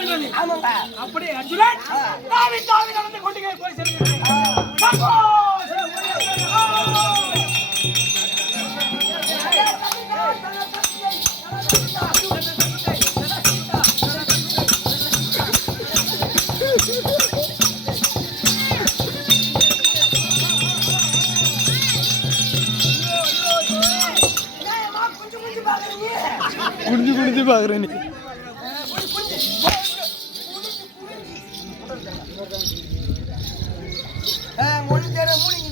இருக்கின்றது. ஆமாங்க. அப்படியே அர்ஜுனன் தாவி தாவி நடந்து கொண்டே போய் செல்கிறேன். குனிஞ்சு குனிஞ்சு பாக்குறேன் நீ. முடிஞ்ச மூடிங்க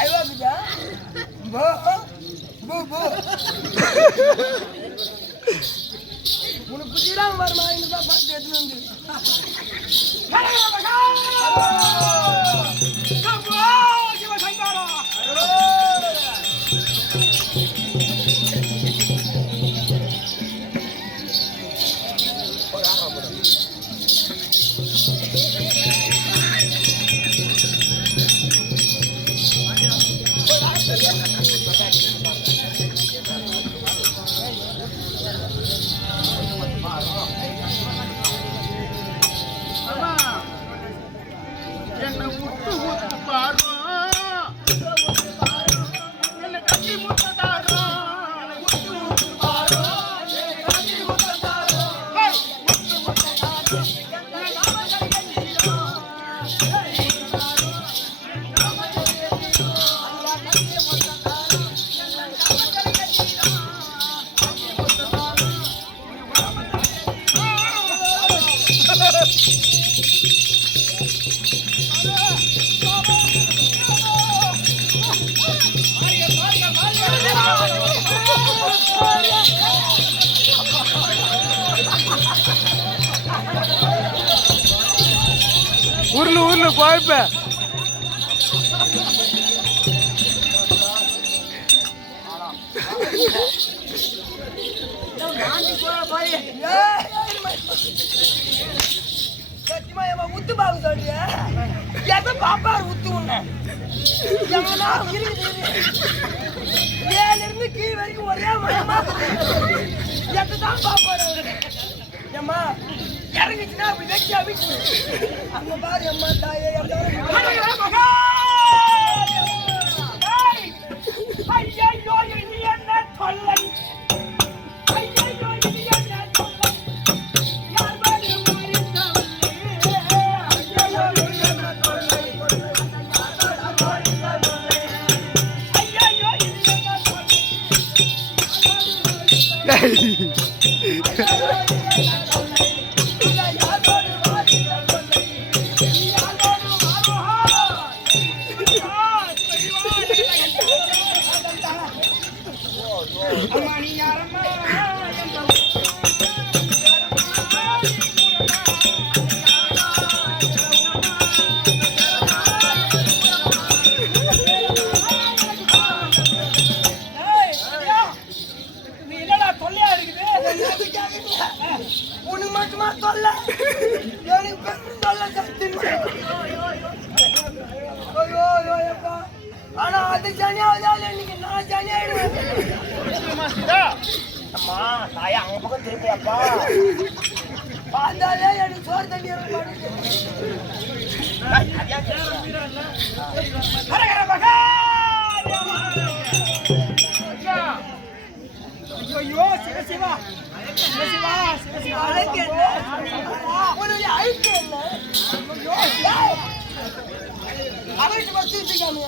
ஐவாக்குதா உனக்கு புத்திராம வருமா இன்னும் பார்த்து எடுத்துன்னு வந்து ஊர்ல ஊர்ல குழப்ப உத்து பாக்கு சொல்றிய எதை பாப்பாரு உத்து உன்ன இருந்து கீழ் வரைக்கும் ஒரே மயமா எதான் பாப்பாரு அவரு ஏம்மா இறங்கிச்சுன்னா அப்படி வெட்டி அவிச்சு அங்க பாரு அம்மா தாயே உனக்கு மட்டுமா தொல்ல எனக்கு தொல்ல சத்தியமா ஆனா அது ஜனியாவதால இன்னைக்கு நான் ஜனியாயிடுவேன் அம்மா தாயா அங்க பக்கம் திருப்பியாப்பா பார்த்தாலே எனக்கு சோறு தண்ணி ஐயோ சிவசிவா சிவசிவா சிவசிவா அழைக்க உன்னுடைய அழைக்க என்ன அழைச்சு வச்சுக்காம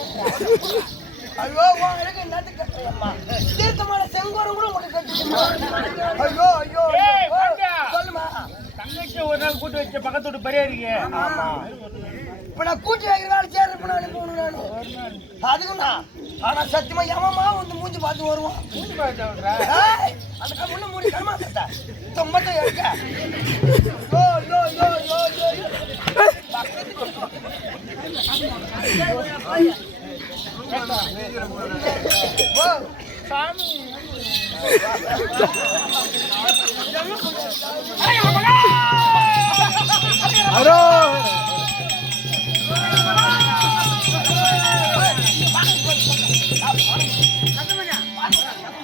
ஐயோ எனக்கு நட்டு கட்டுறம்மா தீர்த்தமான செங்கோரம் கூட உனக்கு கட்டுமா ஐயோ ஐயோ சொல்லுமா தங்கச்சி ஒரு நாள் கூட்டு வச்ச பக்கத்து வீட்டு பரியாரிங்க ஆமா இப்ப நான் கூட்டி வைக்கிற வேலை சேர்ந்து அனுப்பணும் நானு அதுக்குண்ணா ஆனா சத்தியமா எவமா வந்து மூஞ்சி பார்த்து வருவான் அந்த முன்ன மூடி கர்மா சத்தா தொம்பத்தை எடுக்க யோ யோ யோ யோ யோ சாமி அரோ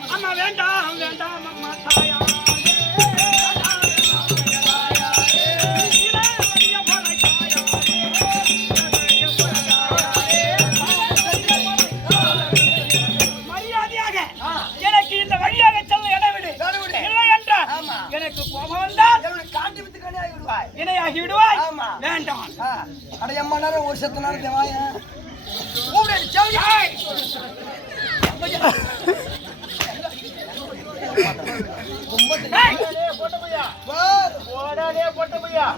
அம்மா வேண்டாம் வேண்டாம் அம்மா தாயா கோபம் வந்தால் என்னுடைய காட்டு வித்து கனியாகி விடுவாய். இணையாகி விடுவாய். ஆமா. வேண்டாம். அட எம்மா நேரம் ஒரு சத்து நேரம் தேவாய கூப்பிடு செவி. ஏய்,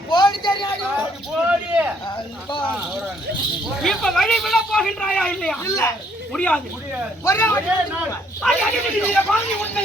போடி தெரியாது. இப்ப வழி விட போகின்றாயா இல்லையா? இல்ல, முடியாது. ஒரே அடி, அடி, அடி, அடி, பாருங்க உண்மை.